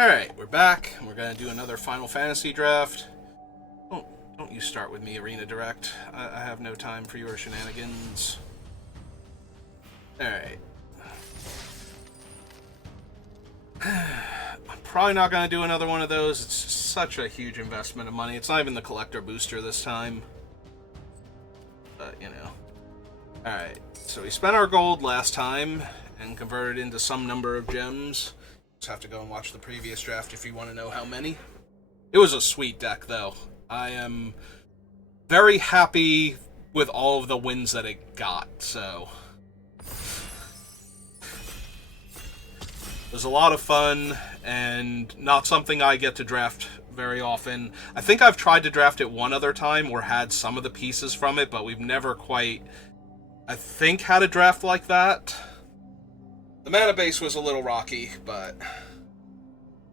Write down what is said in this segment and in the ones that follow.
Alright, we're back, and we're going to do another Final Fantasy draft. Don't you start with me, Arena Direct. I have no time for your shenanigans. Alright. I'm probably not going to do another one of those. It's such a huge investment of money. It's not even the collector booster this time. But, you know. Alright, so we spent our gold last time and converted into some number of gems. Just have to go and watch the previous draft if you want to know how many. It was a sweet deck, though. I am very happy with all of the wins that it got, so... It was a lot of fun, and not something I get to draft very often. I think I've tried to draft it one other time, or had some of the pieces from it, but we've never quite, I think, had a draft like that. The mana base was a little rocky, but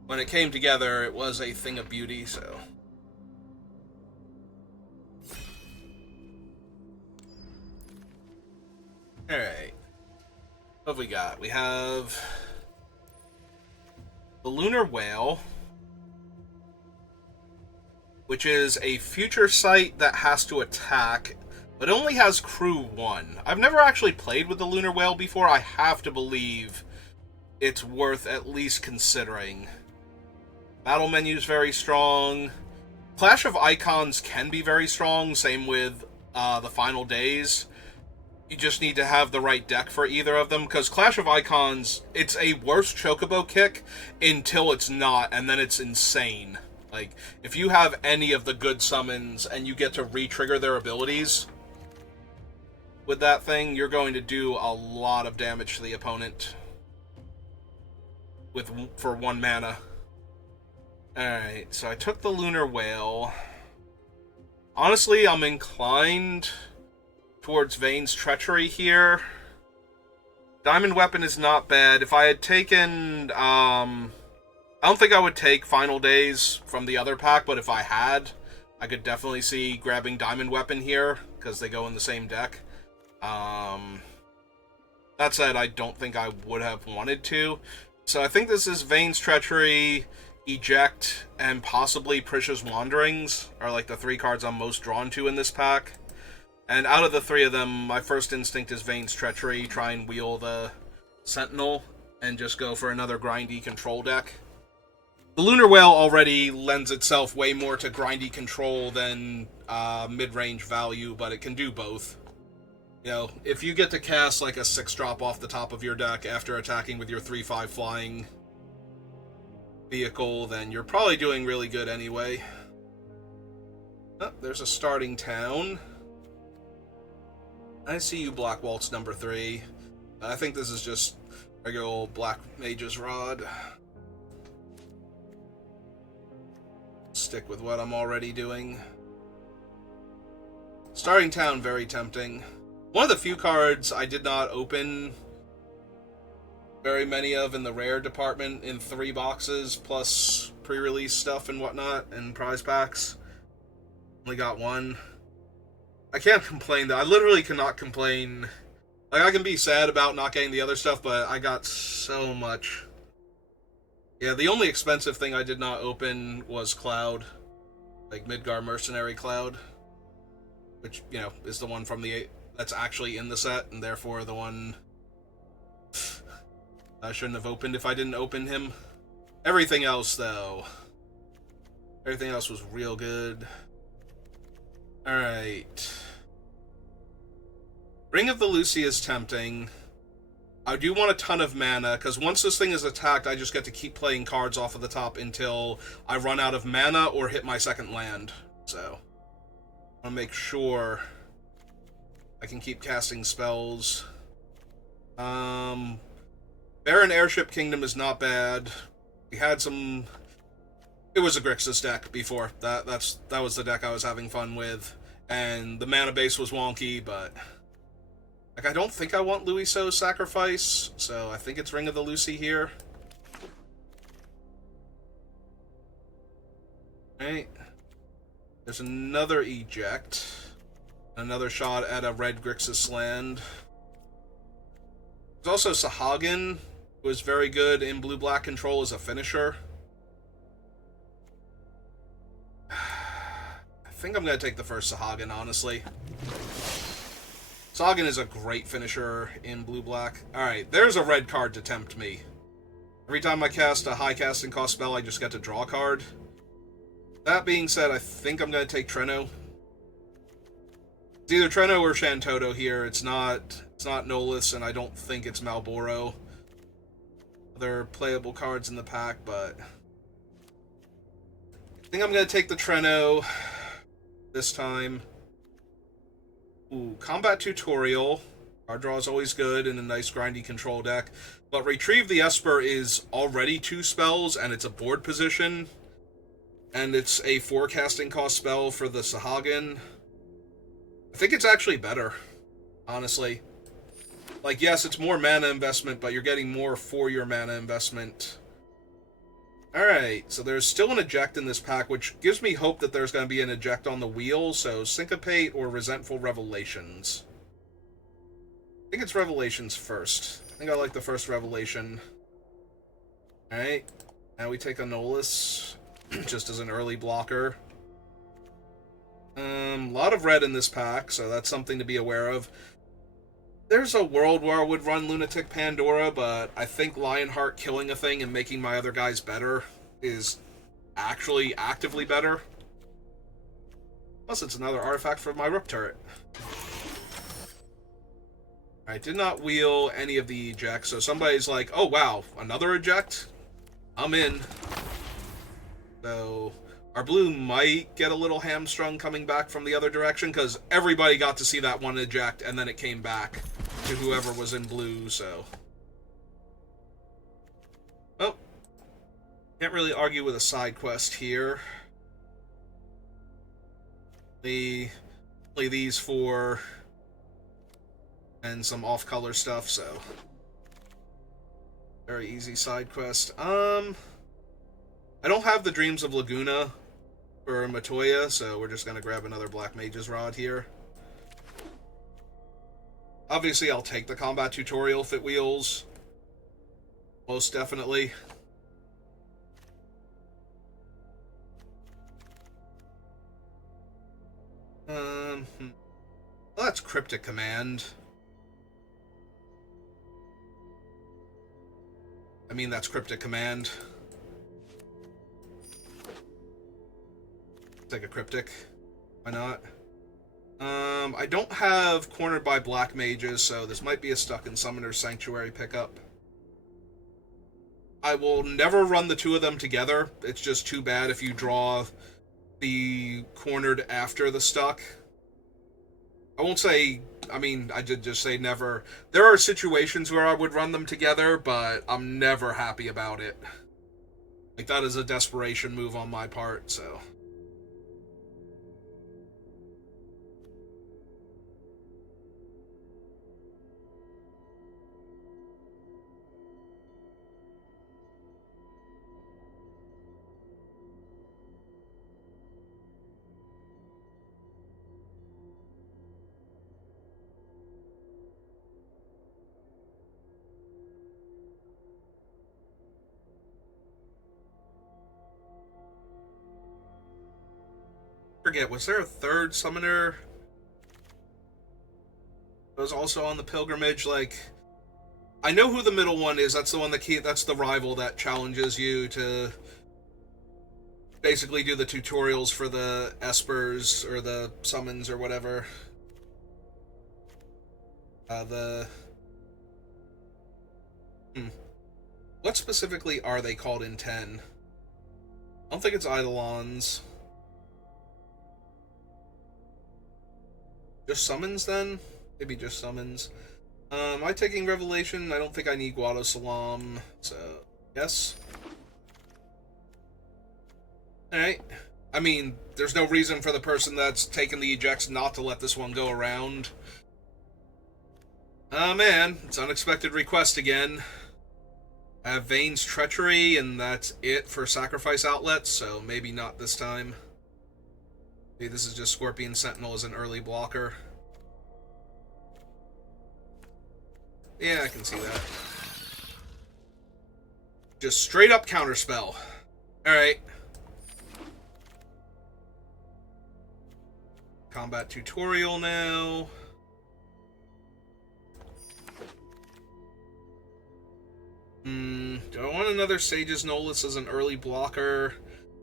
when it came together, it was a thing of beauty, so... Alright. What have we got? We have the Lunar Whale, which is a future sight that has to attack, but only has crew 1. I've never actually played with the Lunar Whale before. I have to believe it's worth at least considering. Battle menu's very strong. Clash of Icons can be very strong, same with the Final Days. You just need to have the right deck for either of them, because Clash of Icons, it's a worse Chocobo kick until it's not, and then it's insane. Like, if you have any of the good summons and you get to re-trigger their abilities with that thing, you're going to do a lot of damage to the opponent for 1 mana. Alright, so I took the Lunar Whale. Honestly, I'm inclined towards Vayne's Treachery here. Diamond Weapon is not bad. If I had taken... I don't think I would take Final Days from the other pack, but if I had, I could definitely see grabbing Diamond Weapon here, because they go in the same deck. That said, I don't think I would have wanted to. So I think this is Vayne's Treachery, Eject, and possibly Prisha's Wanderings are like the 3 cards I'm most drawn to in this pack. And out of the 3 of them, my first instinct is Vayne's Treachery, try and wheel the Sentinel, and just go for another grindy control deck. The Lunar Whale already lends itself way more to grindy control than mid-range value, but it can do both. You know, if you get to cast like a 6-drop off the top of your deck after attacking with your 3/5 flying vehicle, then you're probably doing really good anyway. Oh, there's a starting town. I see you, Black Waltz number 3. I think this is just regular old Black Mage's Rod. Stick with what I'm already doing. Starting town, very tempting. One of the few cards I did not open very many of in the rare department in 3 boxes, plus pre-release stuff and whatnot, and prize packs. Only got 1. I can't complain, though. I literally cannot complain. Like, I can be sad about not getting the other stuff, but I got so much. Yeah, the only expensive thing I did not open was Cloud. Like, Midgar Mercenary Cloud. Which, you know, is the one from the... that's actually in the set, and therefore the one I shouldn't have opened if I didn't open him. Everything else, though. Everything else was real good. Alright. Ring of the Lucy is tempting. I do want a ton of mana, because once this thing is attacked, I just get to keep playing cards off of the top until I run out of mana or hit my second land. So, I want to make sure I can keep casting spells. Baron Airship Kingdom is not bad. We had some... It was a Grixis deck before. That was the deck I was having fun with. And the mana base was wonky, but... Like, I don't think I want Louiso's Sacrifice, so I think it's Ring of the Lucy here. Alright. There's another Eject. Another shot at a red Grixis land. There's also Sahagin, who is very good in blue-black control as a finisher. think I'm going to take the first Sahagin, honestly. Sahagin is a great finisher in blue-black. Alright, there's a red card to tempt me. Every time I cast a high casting cost spell, I just get to draw a card. That being said, I think I'm going to take Treno. It's either Treno or Shantoto here. It's not Nolus, and I don't think it's Malboro. Other playable cards in the pack, but I think I'm going to take the Treno this time. Ooh, Combat Tutorial. Card draw is always good in a nice grindy control deck. But Retrieve the Esper is already 2 spells, and it's a board position. And it's a 4 casting cost spell for the Sahagin. I think it's actually better, honestly. Like, yes, it's more mana investment, but you're getting more for your mana investment. Alright, so there's still an eject in this pack, which gives me hope that there's going to be an eject on the wheel, so Syncopate or Resentful Revelations. I think it's Revelations first. I think I like the first Revelation. Alright, now we take a Nolus, just as an early blocker. A lot of red in this pack, so that's something to be aware of. There's a world where I would run Lunatic Pandora, but I think Lionheart killing a thing and making my other guys better is actually actively better. Plus, it's another artifact for my Rook turret. I did not wheel any of the ejects, so somebody's like, oh wow, another eject? I'm in. So, our blue might get a little hamstrung coming back from the other direction, because everybody got to see that one eject, and then it came back to whoever was in blue, so. Oh. Can't really argue with a side quest here. Play these 4 and some off-color stuff, so. Very easy side quest. I don't have the Dreams of Laguna for Matoya, so we're just going to grab another Black Mage's Rod here. Obviously, I'll take the Combat Tutorial if it wheels. Most definitely. Well, that's Cryptic Command. I mean, that's Cryptic Command. Take a Cryptic. Why not? I don't have Cornered by Black Mages, so this might be a Stuck in Summoner's Sanctuary pickup. I will never run the 2 of them together. It's just too bad if you draw the Cornered after the Stuck. I won't say, I mean, I did just say never. There are situations where I would run them together, but I'm never happy about it. Like, that is a desperation move on my part, so. Forget, was there a 3rd summoner that was also on the pilgrimage? Like, I know who the middle one is. That's the one that's the rival that challenges you to basically do the tutorials for the espers or the summons or whatever. What specifically are they called in 10? I don't think it's Eidolons. Just summons, then? Maybe just summons. Am I taking Revelation? I don't think I need Guado Salam, so yes. Alright. I mean, there's no reason for the person that's taken the ejects not to let this one go around. Oh man, it's Unexpected Request again. I have Vane's Treachery, and that's it for Sacrifice Outlets, so maybe not this time. Maybe this is just Scorpion Sentinel as an early blocker. Yeah, I can see that. Just straight up counterspell. Alright. combat tutorial now. Do I want another Sage's Nolus as an early blocker?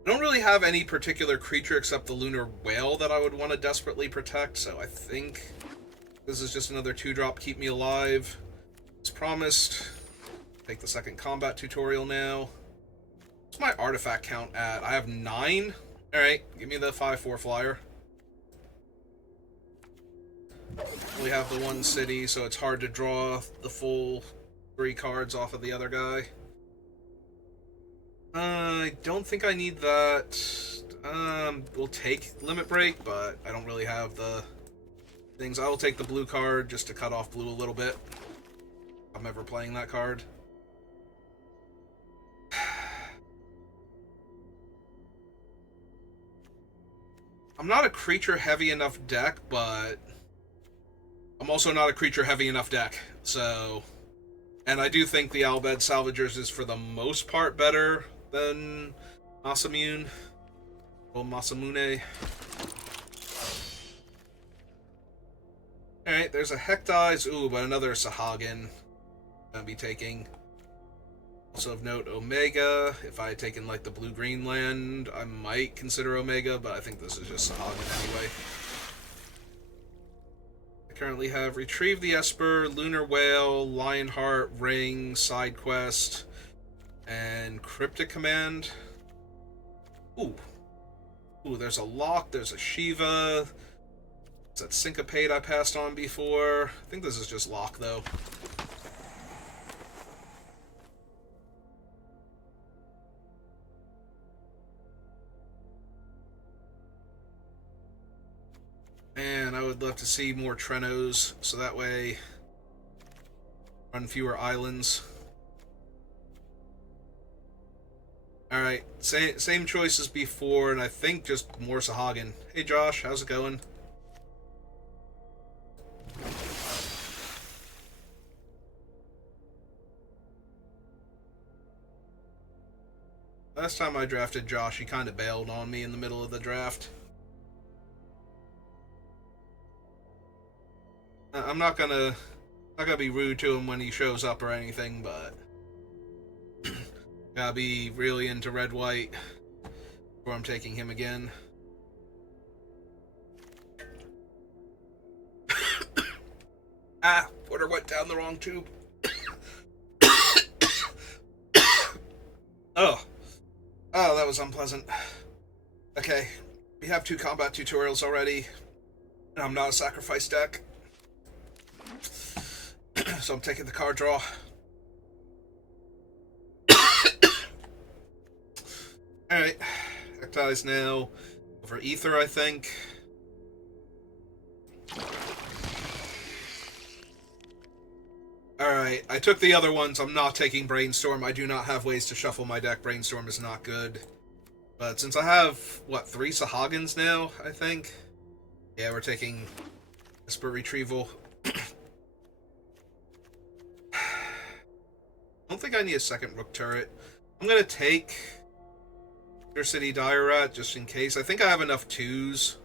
I don't really have any particular creature except the Lunar Whale that I would want to desperately protect, so I think this is just another 2-drop keep me alive. As promised. Take the second combat tutorial now. What's my artifact count at? I have 9? Alright, give me the 5/4 flyer. We have the one city, so it's hard to draw the full 3 cards off of the other guy. I don't think I need that. We'll take Limit Break, but I don't really have the things. I will take the blue card just to cut off blue a little bit. I'm ever playing that card. I'm not a creature heavy enough deck, but I'm also not a creature heavy enough deck, so... And I do think the Albed Salvagers is for the most part better than Masamune. Or Masamune. Alright, there's a Hectize. Ooh, but another Sahagin. Gonna be taking. Also of note, Omega. If I had taken like the blue-green land, I might consider Omega, but I think this is just Sahagin anyway. I currently have Retrieve the Esper, Lunar Whale, Lionheart, Ring, Side Quest, and Cryptic Command. Ooh. Ooh, there's a Lock, there's a Shiva. It's that Syncopate I passed on before. I think this is just Lock, though. And I would love to see more Trenos, so that way run fewer islands. Alright, same choice as before, and I think just more Sahagin. Hey Josh, how's it going? Last time I drafted Josh, he kind of bailed on me in the middle of the draft. I'm not gonna be rude to him when he shows up or anything, but gotta be really into red-white before I'm taking him again. Ah, water went down the wrong tube. Oh, that was unpleasant. Okay, we have 2 combat tutorials already, and I'm not a sacrifice deck. So I'm taking the card draw. Alright. Hectize now. Over Ether, I think. Alright, I took the other ones. I'm not taking Brainstorm. I do not have ways to shuffle my deck. Brainstorm is not good. But since I have, what, 3 Sahagins now, I think? Yeah, we're taking Esper Retrieval. I don't think I need a second Rook turret. I'm gonna take City Dire Rat just in case. I think I have enough 2s.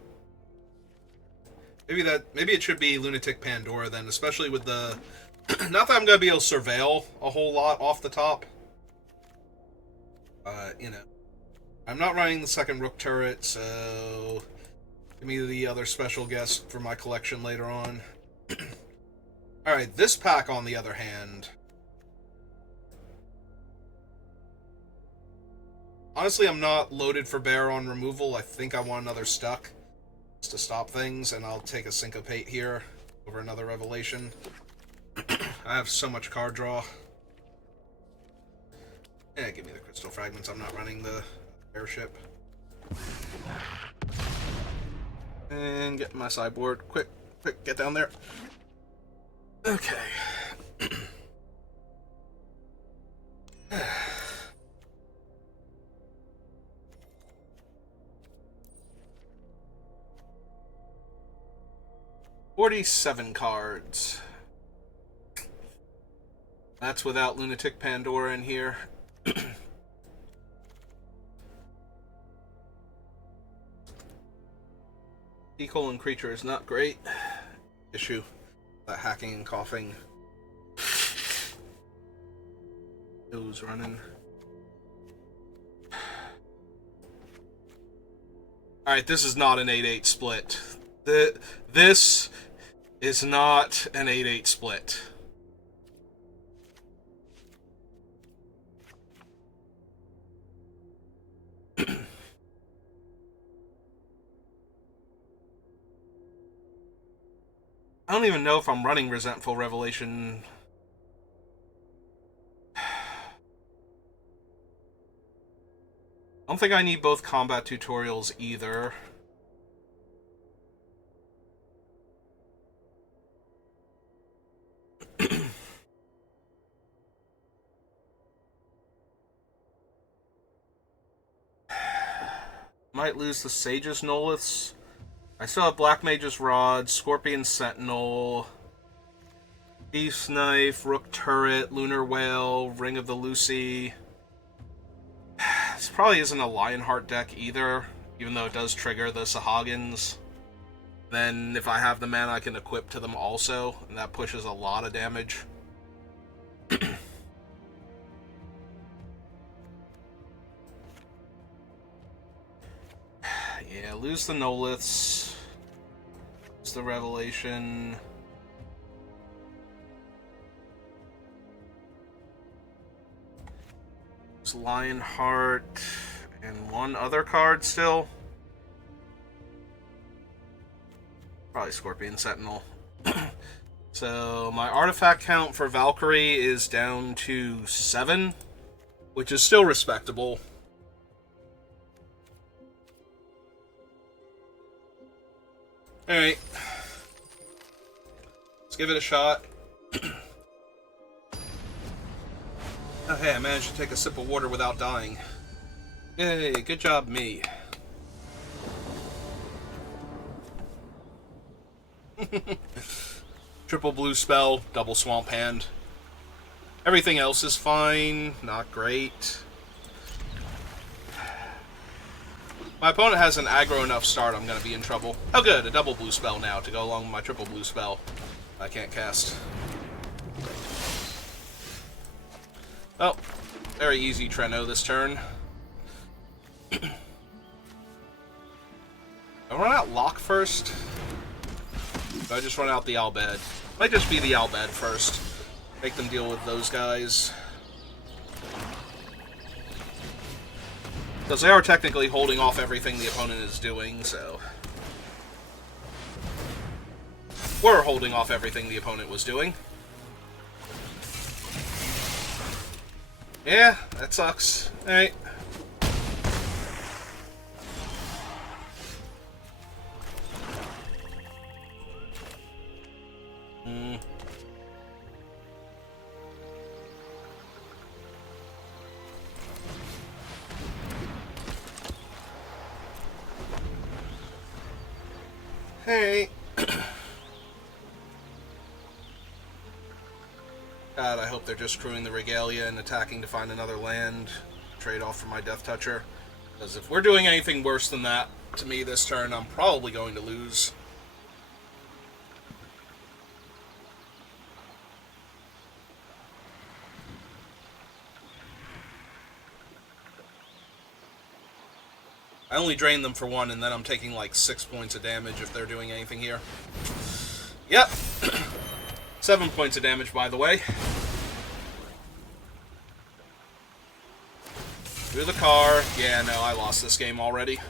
Maybe it should be Lunatic Pandora then, especially with the... Not that I'm gonna be able to surveil a whole lot off the top. You know. I'm not running the second Rook turret, so... Give me the other special guest for my collection later on. Alright, this pack, on the other hand... Honestly, I'm not loaded for bear on removal. I think I want another Stuck just to stop things, and I'll take a Syncopate here over another Revelation. I have so much card draw. Yeah, give me the Crystal Fragments. I'm not running the airship. And get my sideboard. Quick, get down there. Okay. 47 cards. That's without Lunatic Pandora in here. Equal and creature is not great. Issue. That hacking and coughing. Who's running? Alright, this is not an 8-8 split. This is not an 8-8 split. I don't even know if I'm running Resentful Revelation. I don't think I need both combat tutorials either. Might lose the Sage's Noliths. I still have Black Mage's Rod, Scorpion Sentinel, Beast Knife, Rook Turret, Lunar Whale, Ring of the Lucy. This probably isn't a Lionheart deck either, even though it does trigger the Sahagins. Then if I have the mana, I can equip to them also, and that pushes a lot of damage. Yeah, lose the Noliths. Lose the Revelation. Lose Lionheart. And one other card still. Probably Scorpion Sentinel. So my artifact count for Valkyrie is down to 7, which is still respectable. Alright. Let's give it a shot. Oh, hey, I managed to take a sip of water without dying. Yay, good job, me. Triple blue spell, double swamp hand. Everything else is fine, not great. My opponent has an aggro enough start, I'm gonna be in trouble. Oh good, a double blue spell now to go along with my triple blue spell. I can't cast. Oh, very easy Treno this turn. I run out Lock first? Do I just run out the Albed? Might just be the Albed first. Make them deal with those guys. Because they are technically holding off everything the opponent is doing, so... We're holding off everything the opponent was doing. Yeah, that sucks. Alright. Hey. God, I hope they're just crewing the Regalia and attacking to find another land. Trade off for my Death Toucher. Because if we're doing anything worse than that to me this turn, I'm probably going to lose. I only drain them for 1, and then I'm taking like 6 points of damage if they're doing anything here. Yep. 7 points of damage, by the way. Through the car. Yeah, no, I lost this game already.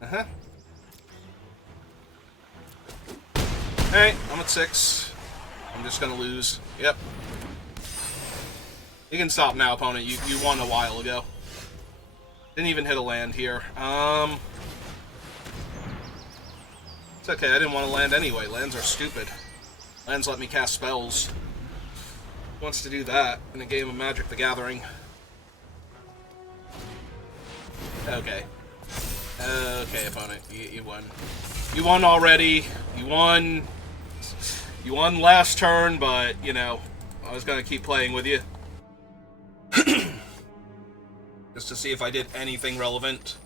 Uh-huh. Alright, I'm at 6. I'm just gonna lose. Yep. You can stop now, opponent. You won a while ago. Didn't even hit a land here. It's okay, I didn't want to land anyway. Lands are stupid. Lands let me cast spells. Who wants to do that in a game of Magic the Gathering? Okay. Okay, opponent. You won. You won already. You won. You won last turn, but, you know, I was going to keep playing with you. Because just to see if I did anything relevant.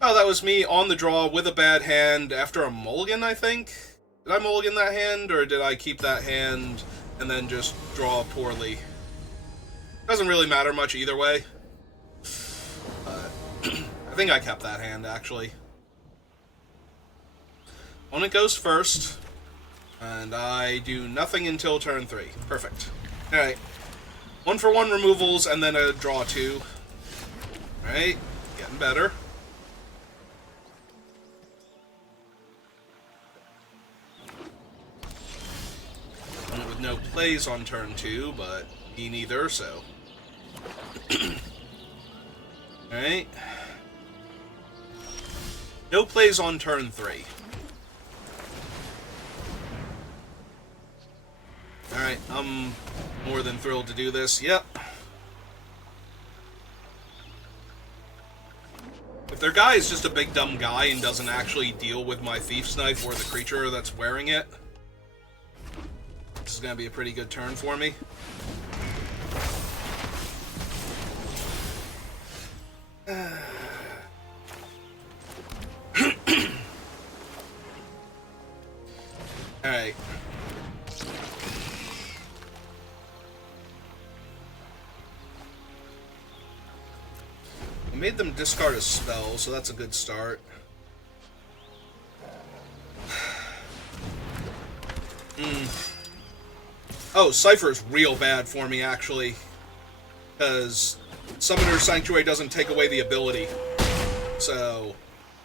Oh, that was me on the draw with a bad hand after a mulligan, I think? Did I mulligan that hand, or did I keep that hand and then just draw poorly? Doesn't really matter much either way. I think I kept that hand, actually. Opponent goes first, and I do nothing until turn 3. Perfect. Alright. 1-for-1 removals, and then a draw 2. Alright, getting better. With no plays on turn 2, but me neither, so... Alright. No plays on turn 3. Alright, I'm more than thrilled to do this. Yep. If their guy is just a big dumb guy and doesn't actually deal with my Thief's Knife or the creature that's wearing it, this is going to be a pretty good turn for me. Alright. I made them discard a spell, so that's a good start. Oh, Cypher is real bad for me, actually. Because Summoner's Sanctuary doesn't take away the ability. So,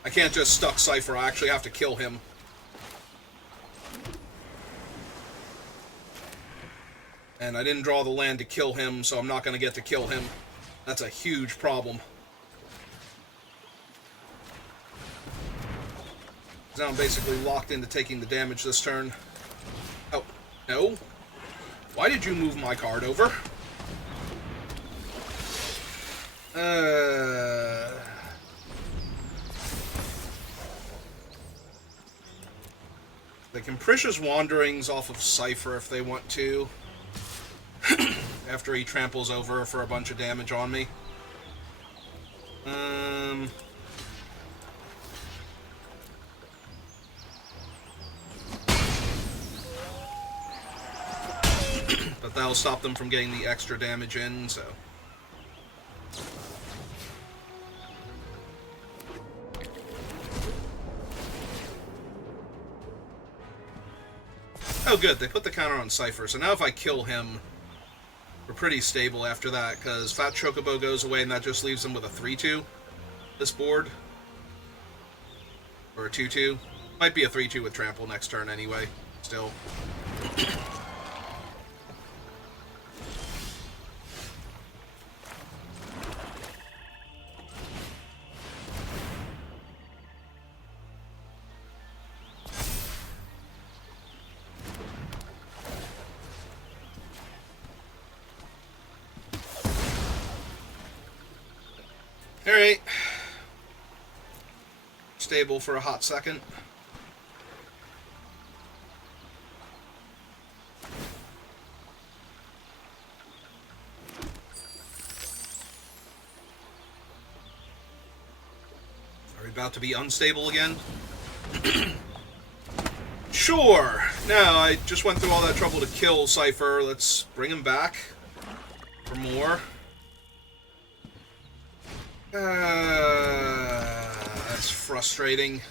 I can't just stuck Cypher, I actually have to kill him. And I didn't draw the land to kill him, so I'm not going to get to kill him. That's a huge problem. Now I'm basically locked into taking the damage this turn. Oh, no. Why did you move my card over? They can Prisha's Wanderings off of Cypher if they want to. After he tramples over for a bunch of damage on me. But that'll stop them from getting the extra damage in, so... Oh good, they put the counter on Cypher, so now if I kill him, we're pretty stable after that, because Fat Chocobo goes away and that just leaves them with a 3-2, this board. Or a 2-2. Might be a 3-2 with Trample next turn anyway, still. Alright. Stable for a hot second. Are we about to be unstable again? Sure! Now, I just went through all that trouble to kill Cypher. Let's bring him back for more. That's frustrating.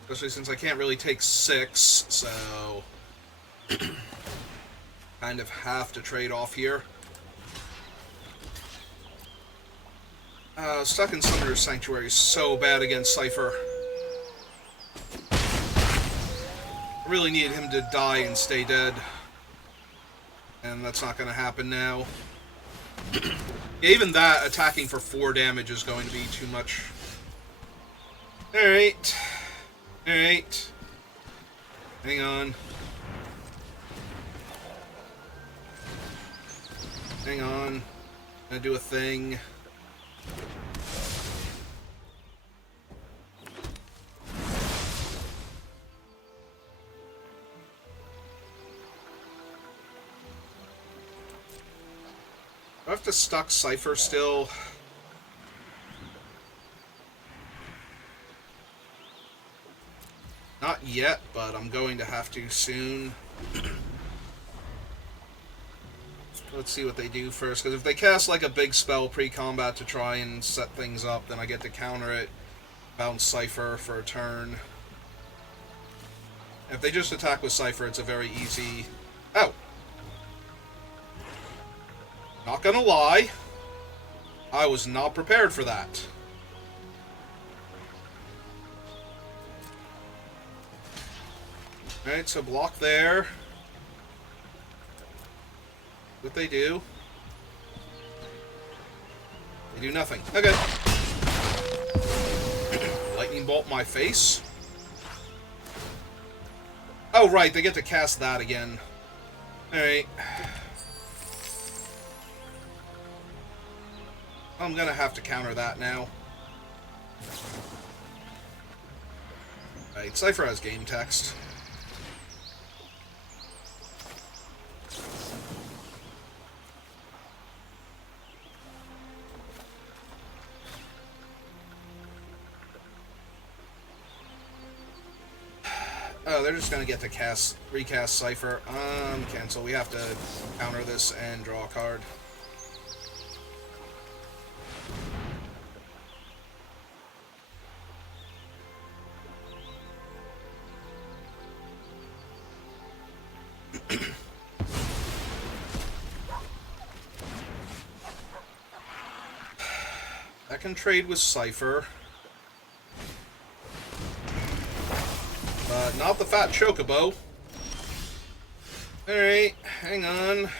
Especially since I can't really take 6, so... kind of have to trade off here. Stuck in Summoner's Sanctuary is so bad against Cypher. I really needed him to die and stay dead. And that's not going to happen now. Yeah, even that, attacking for 4 damage is going to be too much. Alright. Alright. Hang on. Hang on. I'm gonna do a thing. I have to stock Cypher still. Not yet, but I'm going to have to soon. Let's see what they do first, because if they cast like a big spell pre-combat to try and set things up, then I get to counter it, bounce Cypher for a turn. If they just attack with Cypher, it's a very easy... Oh! Not gonna lie, I was not prepared for that. Alright, so block there. What they do? They do nothing. Okay. Lightning bolt my face. Oh, right, they get to cast that again. Alright. I'm gonna have to counter that now. Right, Cypher has game text. Oh, they're just gonna get to recast Cypher. Cancel. We have to counter this and draw a card. I can trade with Cypher. Not the fat chocobo. Alright, hang on.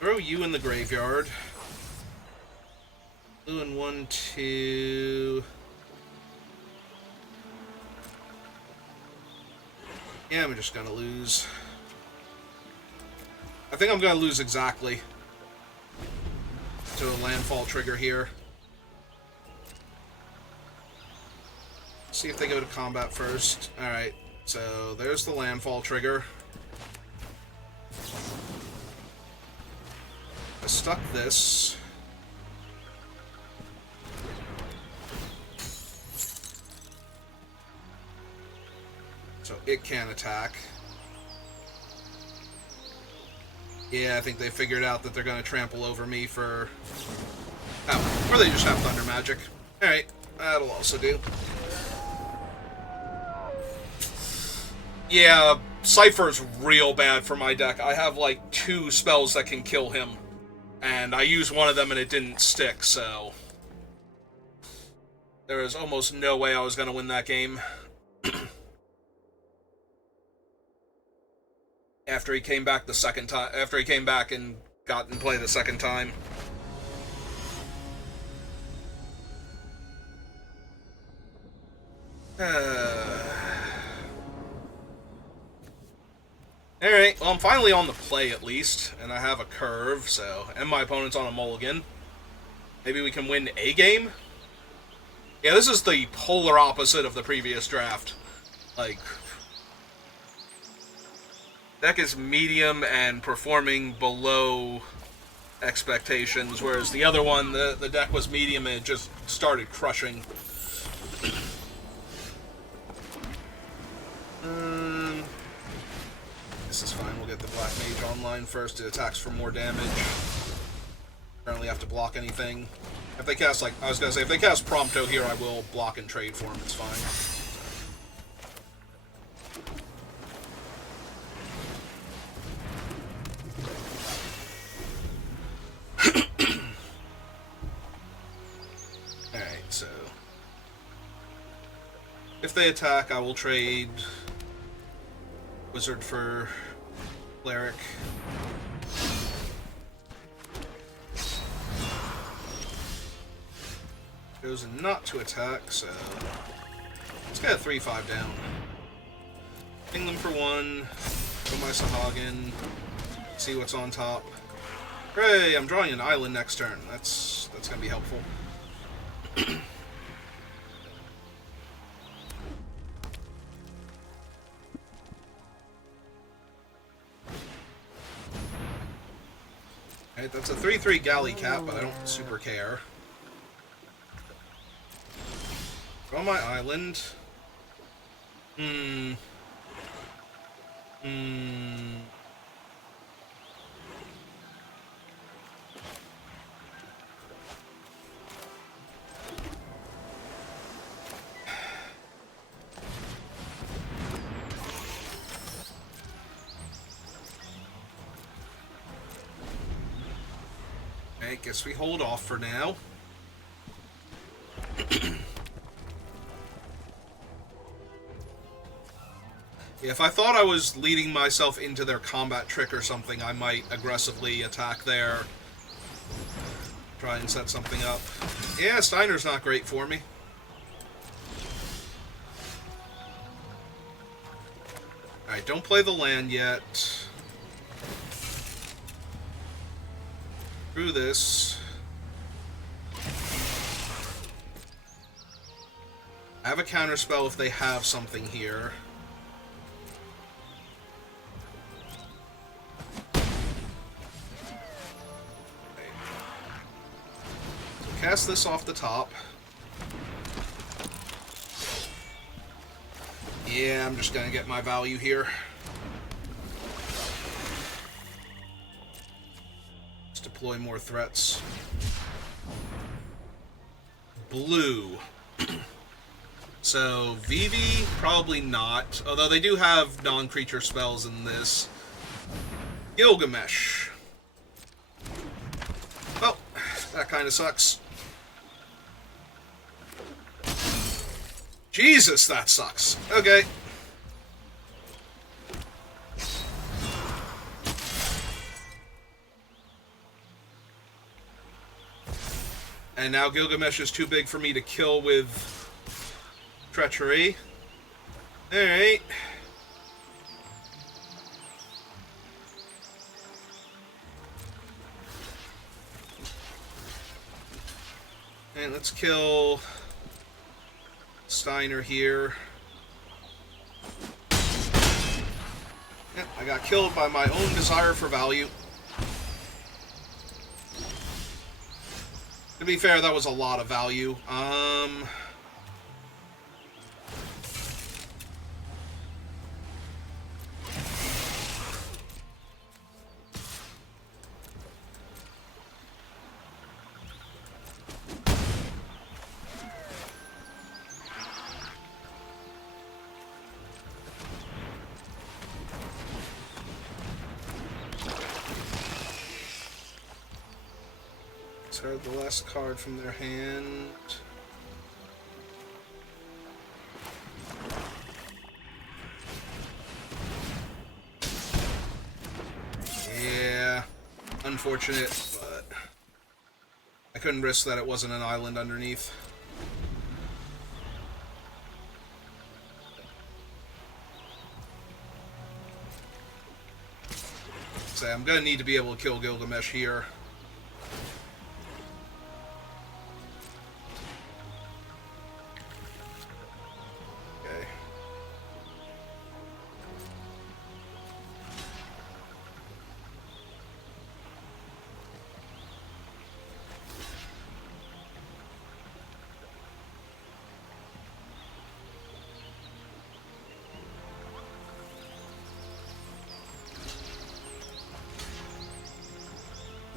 Throw you in the graveyard. Blue and 1, 2... Yeah, I'm just gonna lose. I think I'm gonna lose exactly to a landfall trigger here. See if they go to combat first. Alright, so there's the landfall trigger. I stuck this. So it can attack. Yeah, I think they figured out that they're going to trample over me for... Oh, or they just have Thunder Magic. Alright, that'll also do. Yeah, Cypher's real bad for my deck. I have like 2 spells that can kill him. And I used one of them and it didn't stick, so... There was almost no way I was going to win that game. After he came back the second time, after he came back and got in play the second time. Alright, well I'm finally on the play at least, and I have a curve, so, and my opponent's on a mulligan. Maybe we can win a game? Yeah, this is the polar opposite of the previous draft. Like... Deck is medium and performing below expectations, whereas the other one, the deck was medium and it just started crushing. This is fine, we'll get the Black Mage online first. It attacks for more damage. Apparently have to block anything. If they cast, like, I was gonna say, if they cast Prompto here, I will block and trade for them, it's fine. So, if they attack, I will trade Wizard for Cleric. Goes not to attack, so let's get a 3/5 down. Ping them for 1, go my Sahagin, see what's on top. Hooray, I'm drawing an island next turn. That's gonna be helpful. Alright, that's a 3/3 galley cat, but I don't super care. Draw my island. Okay, guess we hold off for now. Yeah, if I thought I was leading myself into their combat trick or something, I might aggressively attack there. Try and set something up. Yeah, Steiner's not great for me. Alright, don't play the land yet. Through this. I have a counterspell if they have something here. Cast this off the top. Yeah, I'm just gonna get my value here. Let's deploy more threats. Blue. So, Vivi, probably not. Although they do have non-creature spells in this. Gilgamesh. Well, that kind of sucks. Jesus, that sucks. Okay. And now Gilgamesh is too big for me to kill with treachery. Alright. And let's kill Steiner here. Yep, I got killed by my own desire for value. To be fair, that was a lot of value. Discard the last card from their hand. Yeah, unfortunate, but I couldn't risk that it wasn't an island underneath. So I'm gonna need to be able to kill Gilgamesh here.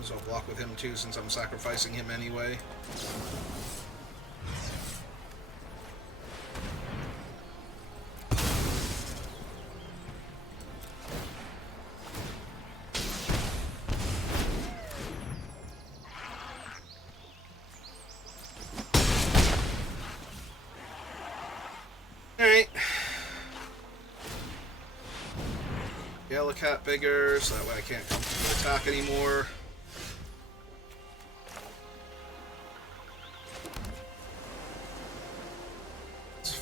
So I'll block with him too, since I'm sacrificing him anyway. Alright. Yellow cat bigger, so that way I can't come to the attack anymore.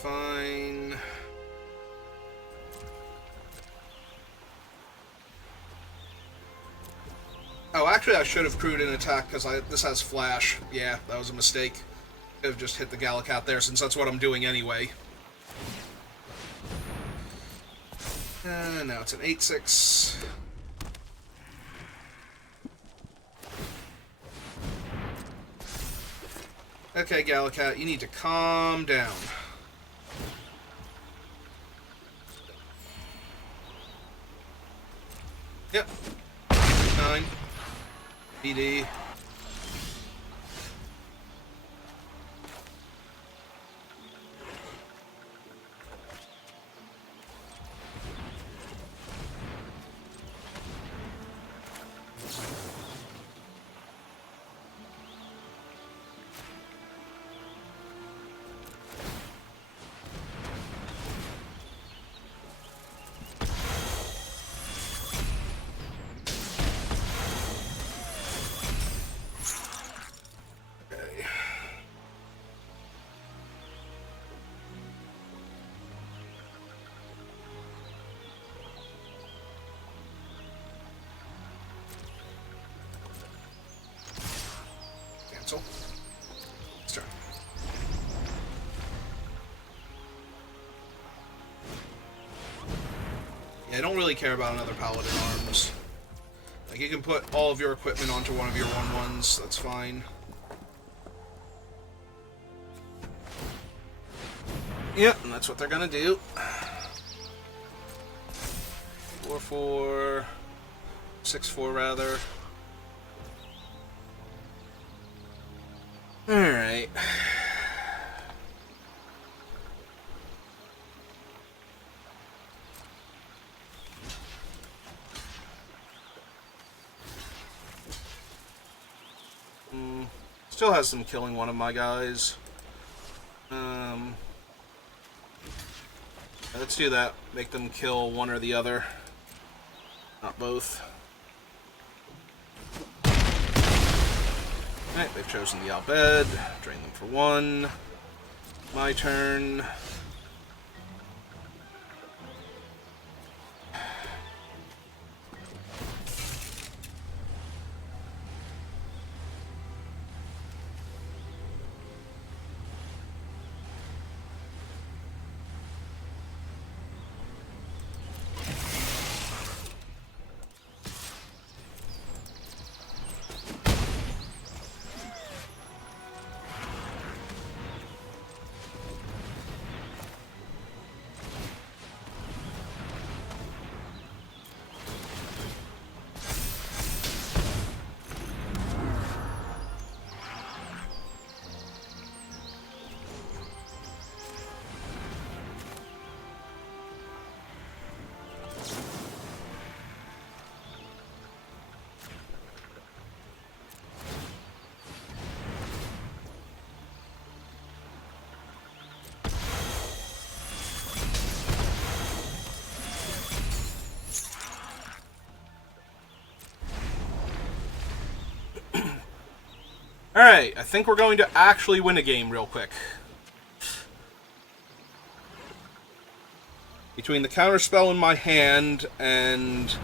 Fine. Oh, actually, I should have crewed an attack because this has flash. Yeah, that was a mistake. Could have just hit the Gallicat there since that's what I'm doing anyway. Now it's an 8-6. Okay, Gallicat, you need to calm down. Yep. 9. BD. Cancel. Let's try. Yeah, I don't really care about another Paladin Arms. Like, you can put all of your equipment onto one of your 1/1s, that's fine. Yeah, and that's what they're gonna do. 4-4... 6-4, rather. Alright. Still has them killing one of my guys. Let's do that. Make them kill one or the other. Not both. Alright, they've chosen the Al-Bhed. Drain them for 1. My turn. Alright, I think we're going to actually win a game real quick. Between the counterspell in my hand and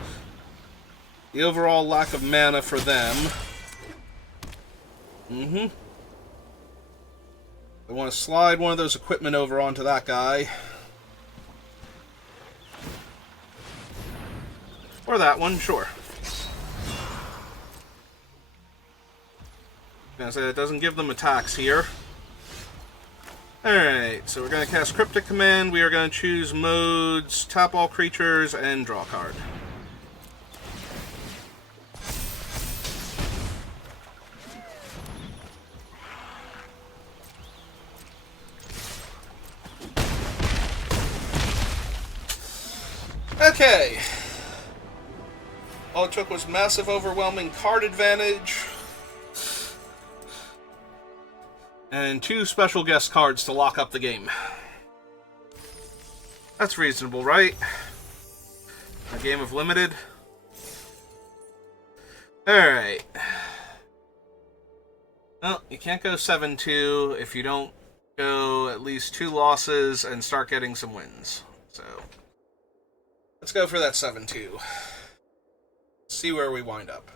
the overall lack of mana for them. I want to slide one of those equipment over onto that guy. Or that one, sure. So it doesn't give them attacks here. Alright, so we're going to cast Cryptic Command. We are going to choose modes, tap all creatures, and draw a card. Okay. All it took was massive, overwhelming card advantage. And 2 special guest cards to lock up the game. That's reasonable, right? A game of limited. Alright. Well, you can't go 7-2 if you don't go at least 2 losses and start getting some wins. So, let's go for that 7-2. See where we wind up.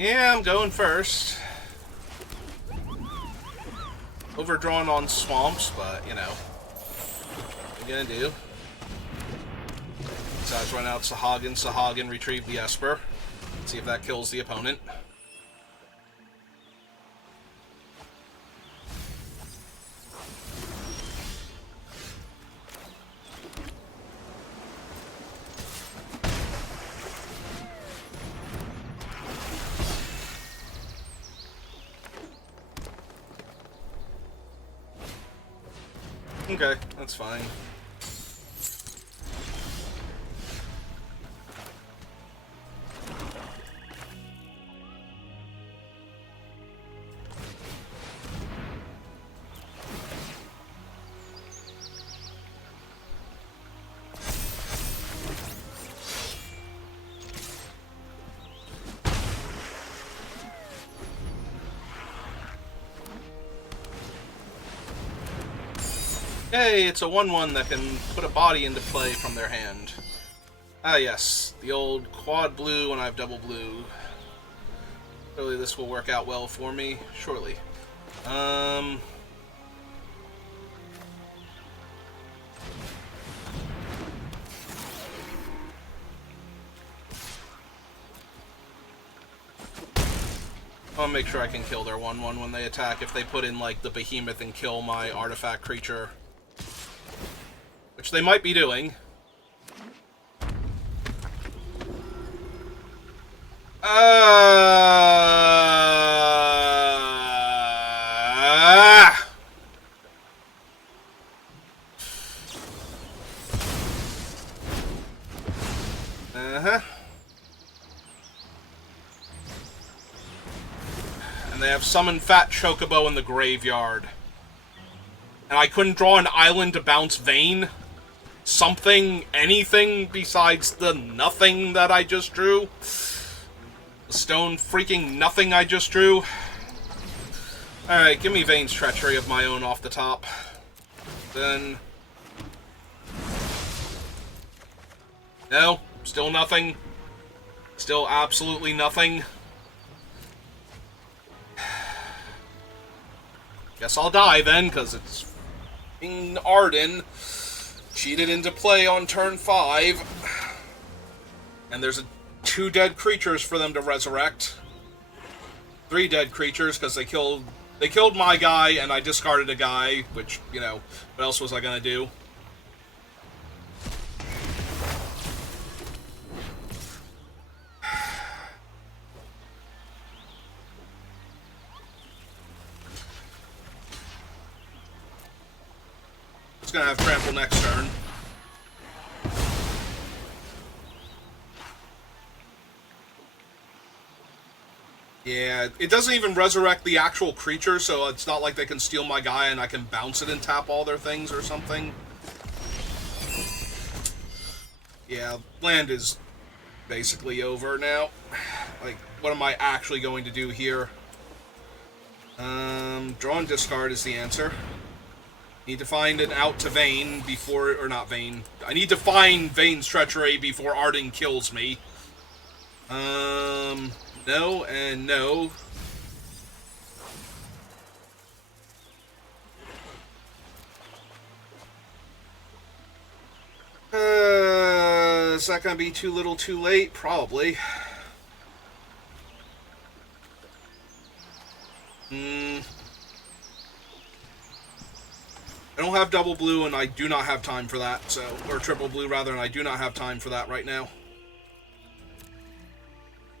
Yeah, I'm going first. Overdrawn on swamps, but, you know. What are you gonna do? Besides run out Sahagin. Sahagin retrieve the Esper. See if that kills the opponent. Okay, that's fine. Hey, it's a 1/1 that can put a body into play from their hand. Ah yes, the old quad blue when I have double blue. Surely this will work out well for me, surely. I'll make sure I can kill their 1/1 when they attack if they put in, like, the behemoth and kill my artifact creature. Which they might be doing. And they have summoned Fat Chocobo in the graveyard. And I couldn't draw an island to bounce Vayne? Something, anything besides the nothing that I just drew? The stone freaking nothing I just drew? Alright, give me Vayne's Treachery of my own off the top. Then... No, still nothing. Still absolutely nothing. Guess I'll die then, because it's f***ing Arden. Cheated into play on turn 5. And there's 2 dead creatures for them to resurrect. 3 dead creatures, because they killed my guy, and I discarded a guy, which, you know, what else was I gonna do? It's gonna have trample next turn. Yeah, it doesn't even resurrect the actual creature, so it's not like they can steal my guy and I can bounce it and tap all their things or something. Yeah, land is basically over now. Like, what am I actually going to do here? Draw and discard is the answer. Need to find an out to Vayne before, or not Vayne. I need to find Vayne's Treachery before Arden kills me. No and no. Is that gonna be too little too late? Probably. I don't have double blue, and I do not have time for that, so... Or triple blue, rather, and I do not have time for that right now.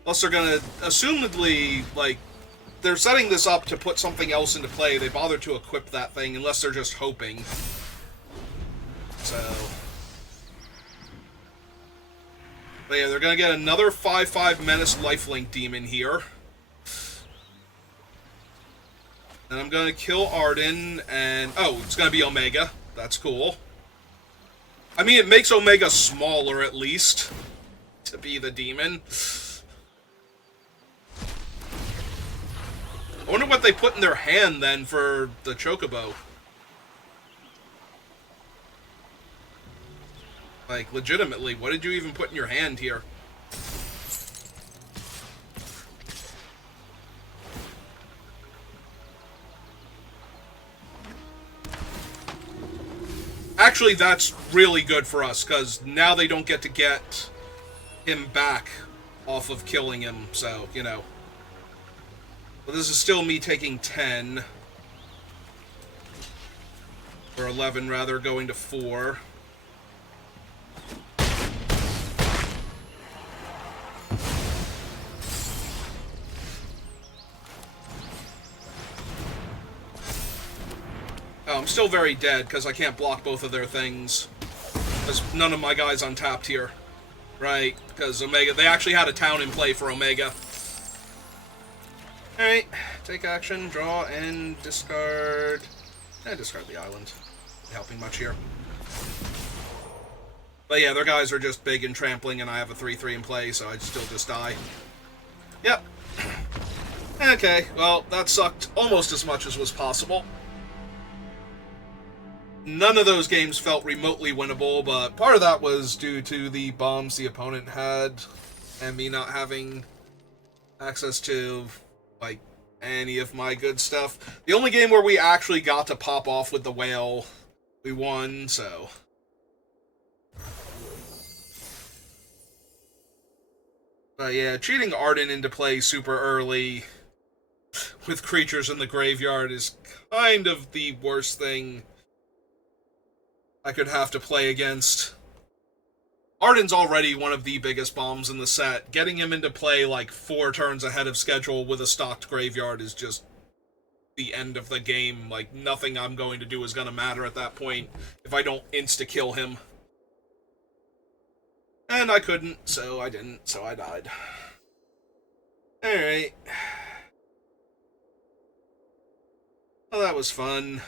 Plus, they're gonna... Assumedly, like... They're setting this up to put something else into play. They bother to equip that thing, unless they're just hoping. So... But yeah, they're gonna get another 5/5 Menace Lifelink Demon here. And I'm gonna kill Arden, and... Oh, it's gonna be Omega. That's cool. I mean, it makes Omega smaller, at least, to be the demon. I wonder what they put in their hand, then, for the Chocobo. Like, legitimately, what did you even put in your hand here? Actually, that's really good for us, because now they don't get to get him back off of killing him, so, you know. But this is still me taking 10. Or 11, rather, going to 4. Oh, I'm still very dead, because I can't block both of their things. Because none of my guys untapped here. Right, because Omega... They actually had a town in play for Omega. Alright, take action, draw, and discard... discard the island. Not helping much here. But yeah, their guys are just big and trampling, and I have a 3-3 in play, so I'd still just die. Yep. Okay, well, that sucked almost as much as was possible. None of those games felt remotely winnable, but part of that was due to the bombs the opponent had, and me not having access to, like, any of my good stuff. The only game where we actually got to pop off with the whale, we won, so... But yeah, cheating Arden into play super early with creatures in the graveyard is kind of the worst thing I could have to play against. Arden's already one of the biggest bombs in the set. Getting him into play like 4 turns ahead of schedule with a stocked graveyard is just the end of the game. Like, nothing I'm going to do is going to matter at that point if I don't insta-kill him. And I couldn't, so I didn't, so I died. Alright. Well, that was fun.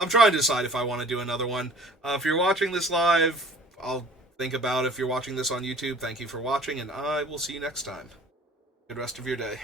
I'm trying to decide if I want to do another one. If you're watching this live, I'll think about it. If you're watching this on YouTube, thank you for watching, and I will see you next time. Good rest of your day.